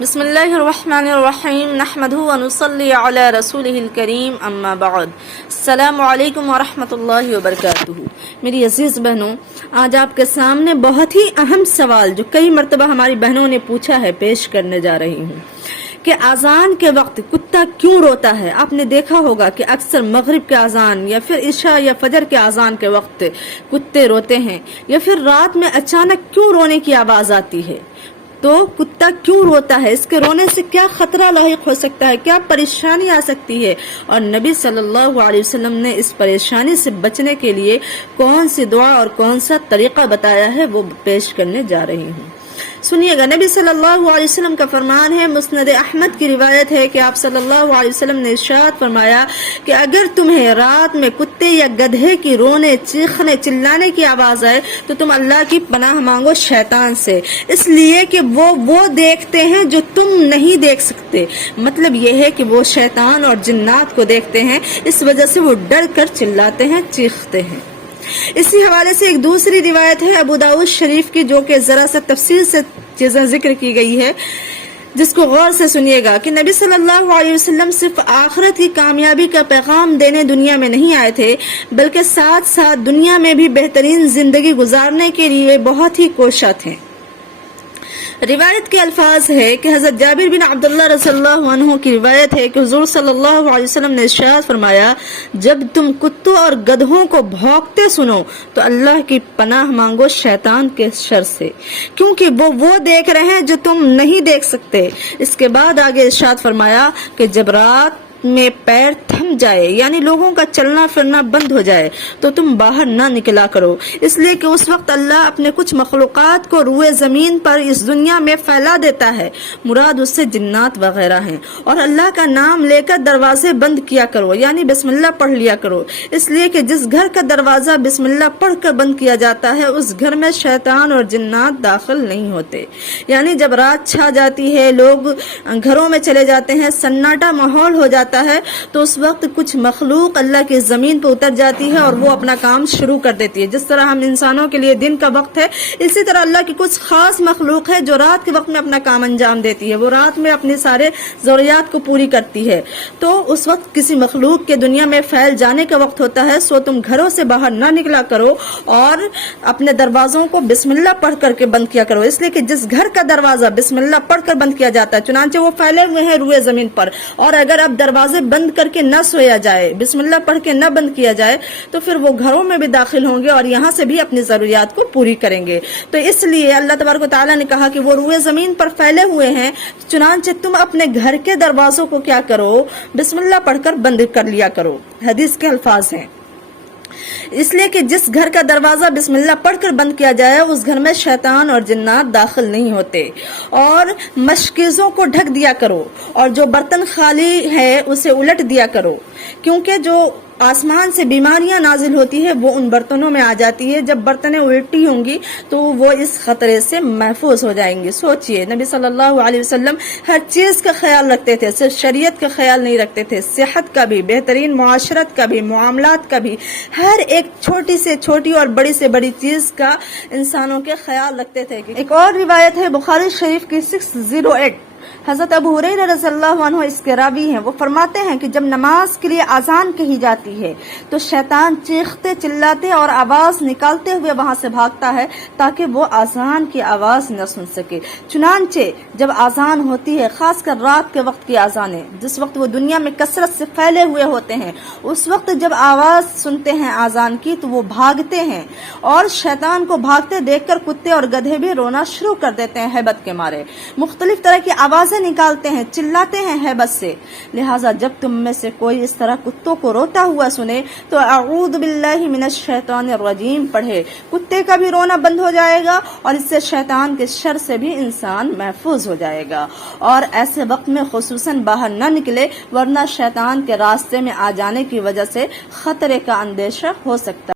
بسم اللہ الرحمن الرحیم نحمدہ ونصلی علی رسولہ الکریم اما بعد السلام علیکم ورحمۃ اللہ وبرکاتہ۔ میری عزیز بہنوں، آج آپ کے سامنے بہت ہی اہم سوال جو کئی مرتبہ ہماری بہنوں نے پوچھا ہے پیش کرنے جا رہی ہوں کہ اذان کے وقت کتا کیوں روتا ہے۔ آپ نے دیکھا ہوگا کہ اکثر مغرب کے اذان یا پھر عشاء یا فجر کے اذان کے وقت کتے روتے ہیں، یا پھر رات میں اچانک کیوں رونے کی آواز آتی ہے۔ تو کتا کیوں روتا ہے، اس کے رونے سے کیا خطرہ لاحق ہو سکتا ہے، کیا پریشانی آ سکتی ہے، اور نبی صلی اللہ علیہ وسلم نے اس پریشانی سے بچنے کے لیے کون سی دعا اور کون سا طریقہ بتایا ہے، وہ پیش کرنے جا رہی ہوں۔ سنیے گا، نبی صلی اللہ علیہ وسلم کا فرمان ہے، مسند احمد کی روایت ہے کہ آپ صلی اللہ علیہ وسلم نے ارشاد فرمایا کہ اگر تمہیں رات میں کتے یا گدھے کی رونے، چیخنے، چلانے کی آواز آئے تو تم اللہ کی پناہ مانگو شیطان سے، اس لیے کہ وہ دیکھتے ہیں جو تم نہیں دیکھ سکتے۔ مطلب یہ ہے کہ وہ شیطان اور جنات کو دیکھتے ہیں، اس وجہ سے وہ ڈر کر چلاتے ہیں، چیختے ہیں۔ اسی حوالے سے ایک دوسری روایت ہے ابو داؤد شریف کی، جو کہ ذرا سا تفصیل سے چیزیں ذکر کی گئی ہے، جس کو غور سے سنیے گا کہ نبی صلی اللہ علیہ وسلم صرف آخرت کی کامیابی کا پیغام دینے دنیا میں نہیں آئے تھے، بلکہ ساتھ ساتھ دنیا میں بھی بہترین زندگی گزارنے کے لیے بہت ہی کوشاں تھے۔ روایت کے الفاظ ہے کہ حضرت جابر بن عبداللہ رضی اللہ عنہ کی روایت ہے کہ حضور صلی اللہ علیہ وسلم نے ارشاد فرمایا، جب تم کتوں اور گدھوں کو بھونکتے سنو تو اللہ کی پناہ مانگو شیطان کے شر سے، کیونکہ وہ دیکھ رہے ہیں جو تم نہیں دیکھ سکتے۔ اس کے بعد آگے ارشاد فرمایا کہ جب رات میں پیر تھم جائے، یعنی لوگوں کا چلنا پھرنا بند ہو جائے، تو تم باہر نہ نکلا کرو، اس لیے کہ اس وقت اللہ اپنے کچھ مخلوقات کو روئے زمین پر اس دنیا میں پھیلا دیتا ہے، مراد اس سے جنات وغیرہ ہیں، اور اللہ کا نام لے کر دروازے بند کیا کرو، یعنی بسم اللہ پڑھ لیا کرو، اس لیے کہ جس گھر کا دروازہ بسم اللہ پڑھ کر بند کیا جاتا ہے اس گھر میں شیطان اور جنات داخل نہیں ہوتے۔ یعنی جب رات چھا جاتی ہے، لوگ گھروں میں چلے جاتے ہیں، سناٹا ماحول ہو جاتا ہے، تو اس وقت کچھ مخلوق اللہ کی زمین پہ اتر جاتی ہے اور وہ اپنا کام شروع کر دیتی ہے۔ جس طرح ہم انسانوں کے لیے دن کا وقت ہے، اسی طرح اللہ کی کچھ خاص مخلوق ہے جو رات کے وقت میں اپنا کام انجام دیتی ہے، وہ رات میں اپنی سارے ضروریات کو پوری کرتی ہے۔ تو اس وقت کسی مخلوق کے دنیا میں پھیل جانے کا وقت ہوتا ہے، سو تم گھروں سے باہر نہ نکلا کرو اور اپنے دروازوں کو بسم اللہ پڑھ کر کے بند کیا کرو، اس لیے کہ جس گھر کا دروازہ بسم اللہ پڑھ کر بند کیا جاتا ہے، چنانچہ وہ پھیلے ہوئے ہیں روئے زمین پر، اور اگر اب دروازے بند کر کے نہ سویا جائے، بسم اللہ پڑھ کے نہ بند کیا جائے، تو پھر وہ گھروں میں بھی داخل ہوں گے اور یہاں سے بھی اپنی ضروریات کو پوری کریں گے۔ تو اس لیے اللہ تبارک و تعالیٰ نے کہا کہ وہ روئے زمین پر پھیلے ہوئے ہیں، چنانچہ تم اپنے گھر کے دروازوں کو کیا کرو، بسم اللہ پڑھ کر بند کر لیا کرو۔ حدیث کے الفاظ ہیں، اس لیے کہ جس گھر کا دروازہ بسم اللہ پڑھ کر بند کیا جائے اس گھر میں شیطان اور جنات داخل نہیں ہوتے۔ اور مشکیزوں کو ڈھک دیا کرو، اور جو برتن خالی ہے اسے الٹ دیا کرو، کیونکہ جو آسمان سے بیماریاں نازل ہوتی ہے وہ ان برتنوں میں آ جاتی ہے، جب برتنیں الٹی ہوں گی تو وہ اس خطرے سے محفوظ ہو جائیں گے۔ سوچئے، نبی صلی اللہ علیہ وسلم ہر چیز کا خیال رکھتے تھے، صرف شریعت کا خیال نہیں رکھتے تھے، صحت کا بھی، بہترین معاشرت کا بھی، معاملات کا بھی، ہر ایک چھوٹی سے چھوٹی اور بڑی سے بڑی چیز کا انسانوں کے خیال رکھتے تھے۔ ایک اور روایت ہے بخاری شریف کی 608، حضرت ابو ہریرہ رضی اللہ عنہ اس کے راوی ہیں، وہ فرماتے ہیں کہ جب نماز کے لیے اذان کہی جاتی ہے تو شیطان چیختے چلاتے اور آواز نکالتے ہوئے وہاں سے بھاگتا ہے تاکہ وہ اذان کی آواز نہ سن سکے۔ چنانچہ جب اذان ہوتی ہے، خاص کر رات کے وقت کی اذانیں، جس وقت وہ دنیا میں کثرت سے پھیلے ہوئے ہوتے ہیں، اس وقت جب آواز سنتے ہیں اذان کی تو وہ بھاگتے ہیں، اور شیطان کو بھاگتے دیکھ کر کتے اور گدھے بھی رونا شروع کر دیتے ہیں ہیبت کے مارے، مختلف طرح کی آوازیں نکالتے ہیں، چلاتے ہیں ہیبت سے۔ لہٰذا جب تم میں سے کوئی اس طرح کتوں کو روتا ہوا سنے تو اعوذ باللہ من الشیطان الرجیم پڑھے، کتے کا بھی رونا بند ہو جائے گا اور اس سے شیطان کے شر سے بھی انسان محفوظ ہو جائے گا۔ اور ایسے وقت میں خصوصاً باہر نہ نکلے، ورنہ شیطان کے راستے میں آ جانے کی وجہ سے خطرے کا اندیشہ ہو سکتا ہے۔